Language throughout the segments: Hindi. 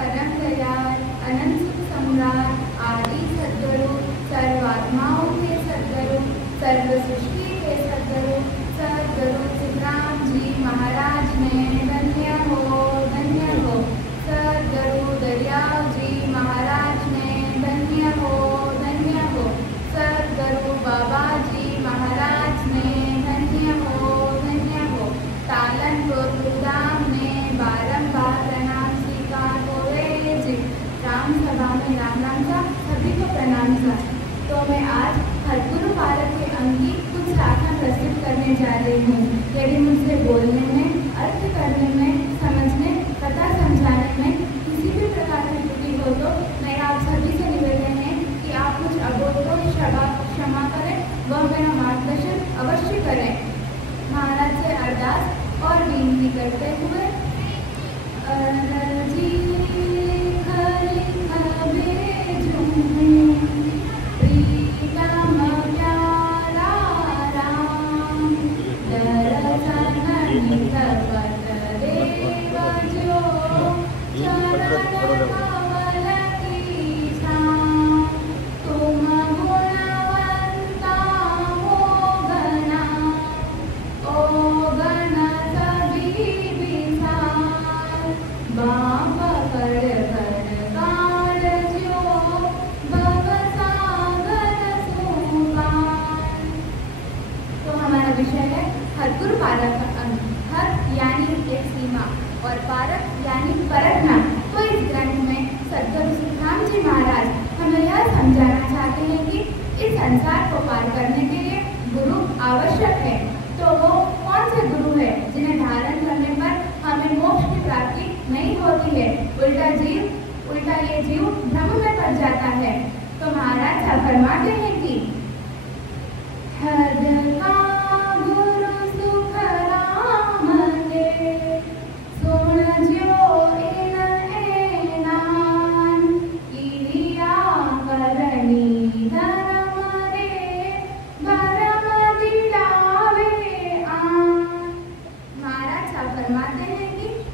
परम दयाल अनंत सुख सम्राट आदि सद्गुरु सर्वात्माओं के सद्गुरु सर्व सृष्टि के सद्गुरु सद्गुरु सिद्धराम जी महाराज ने धन्य हो सद्गुरु दरियाव जी महाराज ने धन्य हो सद्गुरु बाबा जी महाराज ने धन्य हो तालनपुर गुरुदाम ने बारंबार प्रणाम स्वीकार होवे जी। राम सभा में राम राम सा सभी को प्रणाम सा। तो मैं आज सद्गुरु पारक के अंग की कुछ शाखा प्रस्तुत करने जा रही हूँ। यदि मुझसे बोलने में, अर्थ करने में, समझने तथा समझाने में किसी भी प्रकार की त्रुटि हो तो मेरा आप सभी से निवेदन है कि आप कुछ अबोध को क्षमा करें व मेरा मार्गदर्शन अवश्य करें। महाराज से अरदास और विनती करते हुए सद्गुरु पारक का अंग। हर यानी एक सीमा और पारक यानी परखना। तो इस ग्रंथ में सद्गुरु सिद्धराम जी महाराज हमें यह समझाना चाहते हैं कि इस संसार को पार करने के लिए गुरु आवश्यक है। तो वो कौन से गुरु है जिन्हें धारण करने पर हमें मोक्ष की प्राप्ति नहीं होती है, उल्टा ये जीव भ्रम में पड़ जाता है। तो महाराज साहब फरमाते हैं कि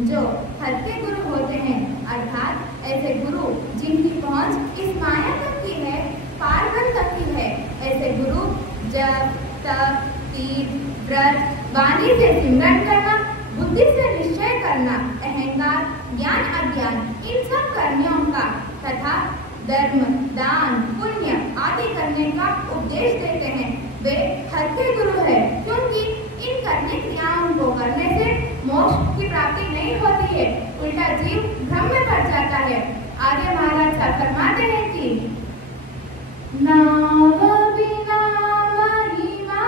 जो हल्के गुरु होते हैं, अर्थात ऐसे गुरु जिनकी पहुंच इस माया तक की है, पारगन तक की है, ऐसे गुरु जप, तप, तीर्थ, व्रत, वाणी से सिमरन करना, बुद्धि से निश्चय करना, अहंकार, ज्ञान, अज्ञान इन सब कर्मियों का तथा धर्म, दान, पुण्य आदि करने का उपदेश देते हैं। वे हल्के गुरु है क्योंकि इन करने क्रियाओं को करने से मोक्ष की प्राप्ति नहीं होती है, उल्टा जीव भ्रम में पड़ जाता है। आगे महाराज साहब फरमाते हैं कि नाम बिना महिमा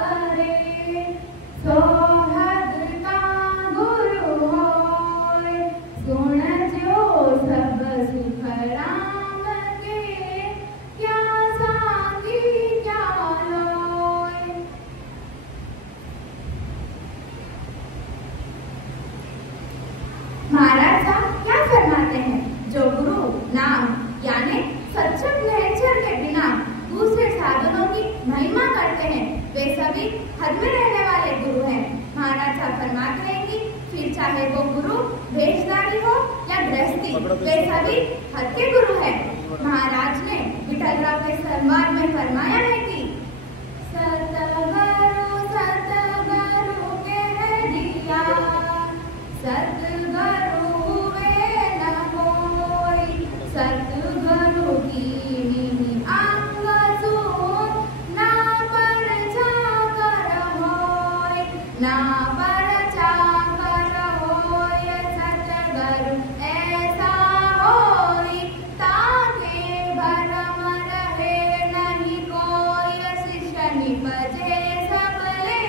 करे सोहद का गुरु होय, सुन जो सब सुख राम के, क्या सांगी क्या लोय। महाराज साहब क्या फरमाते हैं? जो गुरु नाम यानी सच्चम नेचर के बिना दूसरे साधनों की महिमा करते हैं, वे सभी हद में रहने वाले गुरु हैं। महाराज साहब फरमाते हैं कि फिर चाहे वो गुरु भेषधारी हो या गृहस्थी, वे सभी हद के गुरु हैं। महाराज ने विठलराव के संवाद में फरमाया है कि सतगुरु कह दिया, सतगुरु हुए न कोई, सतगुरु की अंग सूत, ना परचा कर होय, ना परचा कर होय, सतगुरु ऐसा होय, ताके भरम रहे नहीं कोई, शिष्य निपजे सब ले,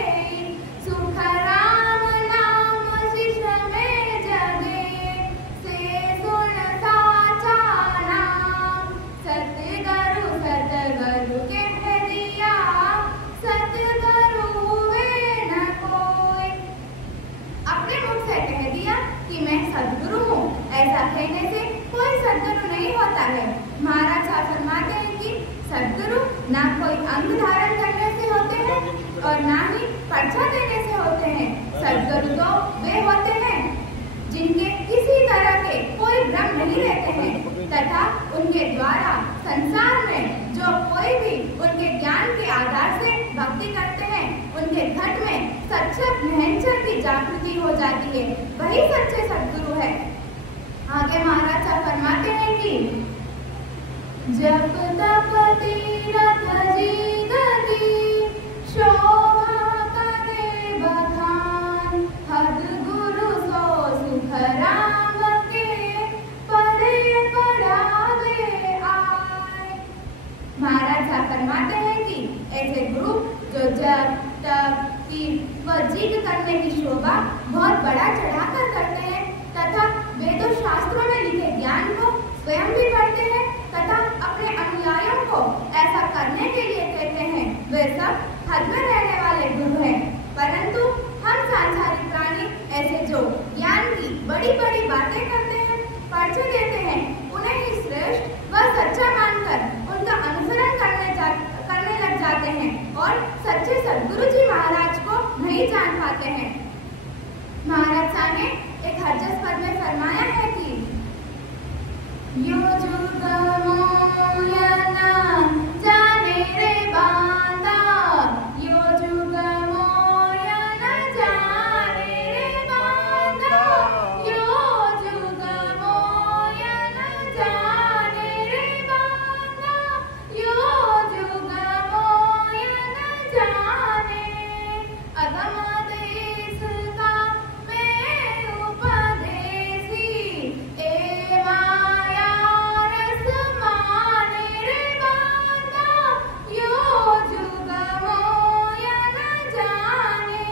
सुख राम नाम शिष्य में जगे, से सुन साचा नाम, सतगुरु कह दिया, सतगुरु हुए न कोई। अपने मुख से कह दिया कि मैं सद्गुरु हूँ, ऐसा कहने से कोई सद्गुरु नहीं होता है। महाराज साहब फरमाते हैं कि सद्गुरु ना कोई अंग धारण करने से होते हैं और ना ही पर्चा देने से होते हैं। सद्गुरु तो वे होते हैं जिनके किसी तरह के कोई भ्रम उनके द्वारा संसार में जो कोई भी उनके ज्ञान के आधार से भक्ति करते हैं, उनके घट में सच्चे निरंजन की जागृति हो जाती है। वही सच्चे सद्गुरु है। आगे महाराज साहब फरमाते हैं कि जप तप तीरथ जीदगी शोभा करे बखान, हद गुरु सो सुख राम के परे पढ़ावे आए। महाराज साहब फरमाते हैं कि ऐसे गुरु जो जप तप तीर्थ व जिद करने की शोभा बहुत बड़ा चढ़ाकर करते हैं तथा वेदों शास्त्रों में लिखे ज्ञान को स्वयं भी पढ़ते हैं तथा अपने अनुयायियों को ऐसा करने के लिए कहते हैं, वे सब हद में रहने वाले गुरु हैं। परंतु हम सांसारिक प्राणी ऐसे जो ज्ञान की बड़ी बड़ी बातें करते हैं, परिचय देते हैं, उन्हें ही श्रेष्ठ व सच्चा मानकर उनका अनुसरण करने लग जाते हैं और सच्चे सद्गुरु जी महाराज को नहीं जान पाते हैं। महाराज साहब ने एक हरजस पद में फरमाया है कि यो जुग मोयना जाने रे बांदा, यो जुग मोयना जाने रे बांदा, यो जुग मोयना जाने रे बांदा, यो जुग मोयना जाने। अगम देश का मैं उपदेशी, ए माया रस माने रे बांदा, यो जुग मोयना जाने।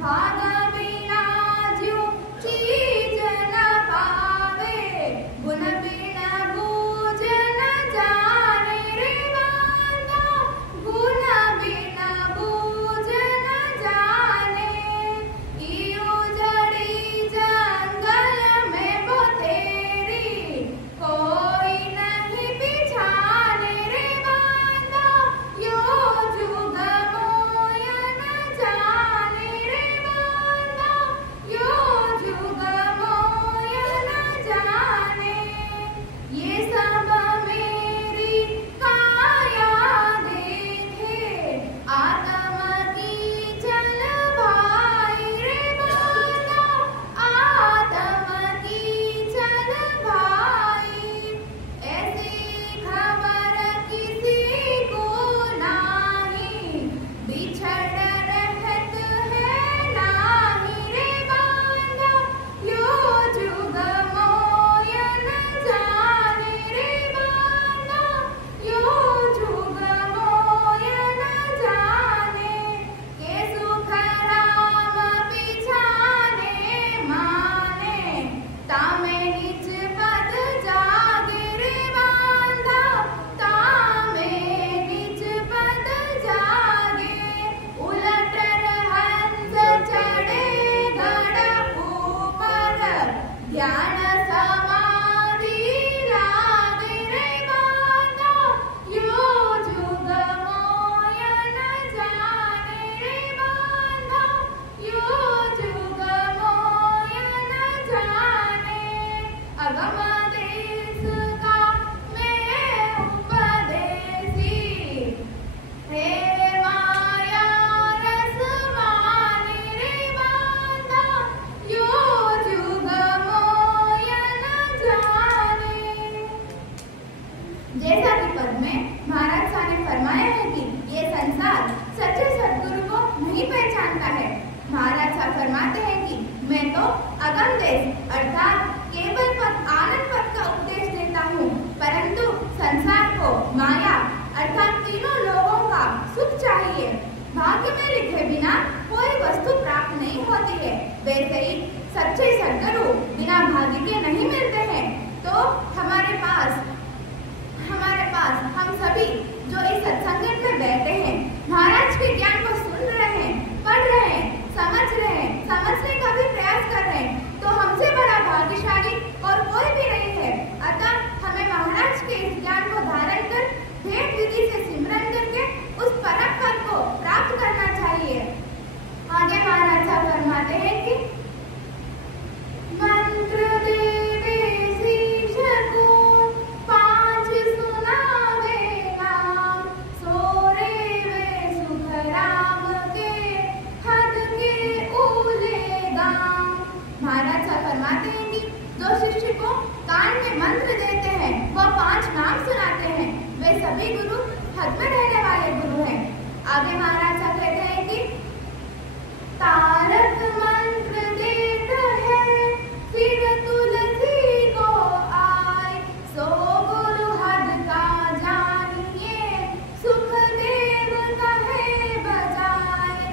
भाग बिना ज्यों चीज न पावे, गुण बिना बूझ न जाने रे बांदा, गुण बिना बूझ न जाने। इयो जड़ी जंगल में बतेरी, कोई नहीं पिछाने रे बांदा, यो जुग मोयना जाने रे बांदा, यो जुग मोयना जाने। ये सब मेरी काया देखे, आत्म की चल भाई रे बांदा, आत्म की चल भाई। ऐसी खबर किसी को नाही, बिछड़ रहत है नाही रे बांदा, यो जुग मोयना जाने रे बांदा, यो जुग मोयना जाने। के सुख राम पिछाने माने, तामे निज पद जागे रे बांदा, तामे निज पद जागे। उलट हंस चढ़े गढ़ ऊपर, ध्यान समाधि लागे रे बांदा, यो जुग मोयना जाने रे बांदा, यो जुग मोयना जाने। अगम देश का मैं उपदेशी, हे माया रस माने रे बांदा, यो जुग मोयना जाने। जैसा कि पद में महाराज साहब ने फरमाया है कि ये संसार सच्चे सद्गुरु को नहीं पहचानता है। महाराज साहब फरमाते हैं कि मैं तो अगम देश अर्थात केवल पद आनंद पद का उपदेश देता हूँ, परंतु संसार को माया अर्थात तीनों लोगों का सुख चाहिए। भाग्य में लिखे बिना कोई वस्तु प्राप्त नहीं होती है, वैसे ही सच्चे सद्गुरु बिना भाग्य के नहीं मिलते हैं। तो हमारे पास हम सभी जो इस सत्संग में बैठे हैं, महाराज के ज्ञान को सुन रहे हैं, पढ़ रहे हैं, समझने का भी प्रयास कर रहे हैं, तो हमसे बड़ा भाग्यशाली और कोई भी नहीं है। अतः हमें महाराज के इस ज्ञान को धारण कर भेद विधि से सिमरन करके उस परम पद को प्राप्त करना चाहिए। आगे महाराज साहब फरमाते हैं कि मंत्र देवे शिष्य को कान में मंत्र देते हैं, वह 5 नाम सुनाते हैं, वे सभी गुरु हद में रहने वाले गुरु हैं। आगे महाराज साहब कहते हैं कि तारक मंत्र देता है, फिर तुलसी को आए, सो गुरु हद का जानिए, सुखदेव कहे बजाए।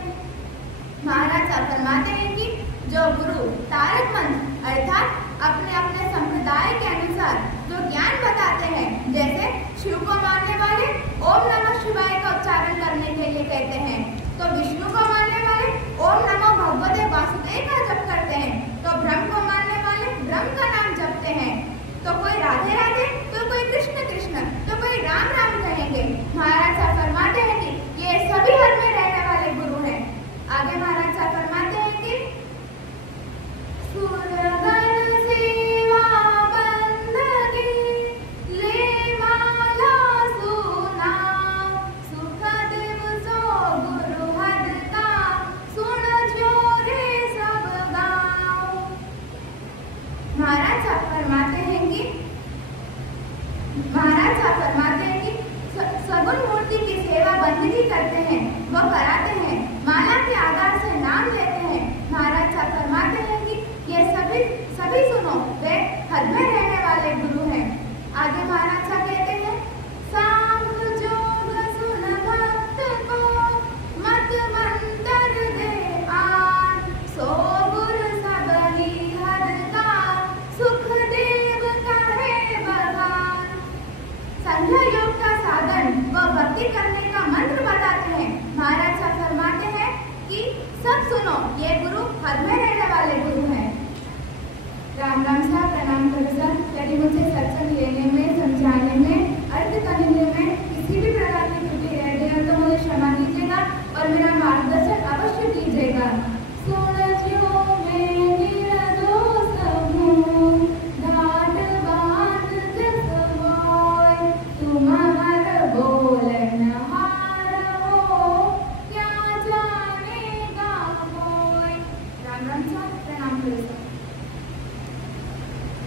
महाराज साहब फरमाते हैं कि जो गुरु तारक मंत्र अर्थात अपने अपने संप्रदाय के अनुसार जो ज्ञान बताते हैं, जैसे शिव को मानने वाले ओम नमः शिवाय का उच्चारण करने के लिए कहते हैं, तो विष्णु को मानने वाले ओम नमो भगवते वासुदेव का जप करते हैं, तो ब्रह्म को मानने वाले ब्रह्म का नाम जपते हैं, तो कोई राधे राधे, तो कोई कृष्ण कृष्ण, तो कोई राम राम कहेंगे। महाराज साहब फरमाते हैं कि ये सभी हद में रहने वाले गुरु हैं। आगे महाराज साहब फरमाते हैं कि महाराज साहब फरमाते हैं कि सगुण मूर्ति की सेवा बंदगी करते हैं, वह कराते हैं, माला के आधार से नाम लेते हैं। महाराज साहब फरमाते हैं कि ये सभी सुनो, वे हद में रहने वाले गुरु हैं। आगे महाराज साहब कहते हैं सांख जोग सुन भक्त को, मत मंत्र दे आन, सो गुरु सबरी हद का, सुखदेव कहे बखान। संध्या योग का साधन व भक्ति करने का मंत्र बताते हैं। महाराज साहब फरमाते हैं कि सब सुनो, ये गुरु हद में रहने वाले गुरु हैं। राम राम साहब।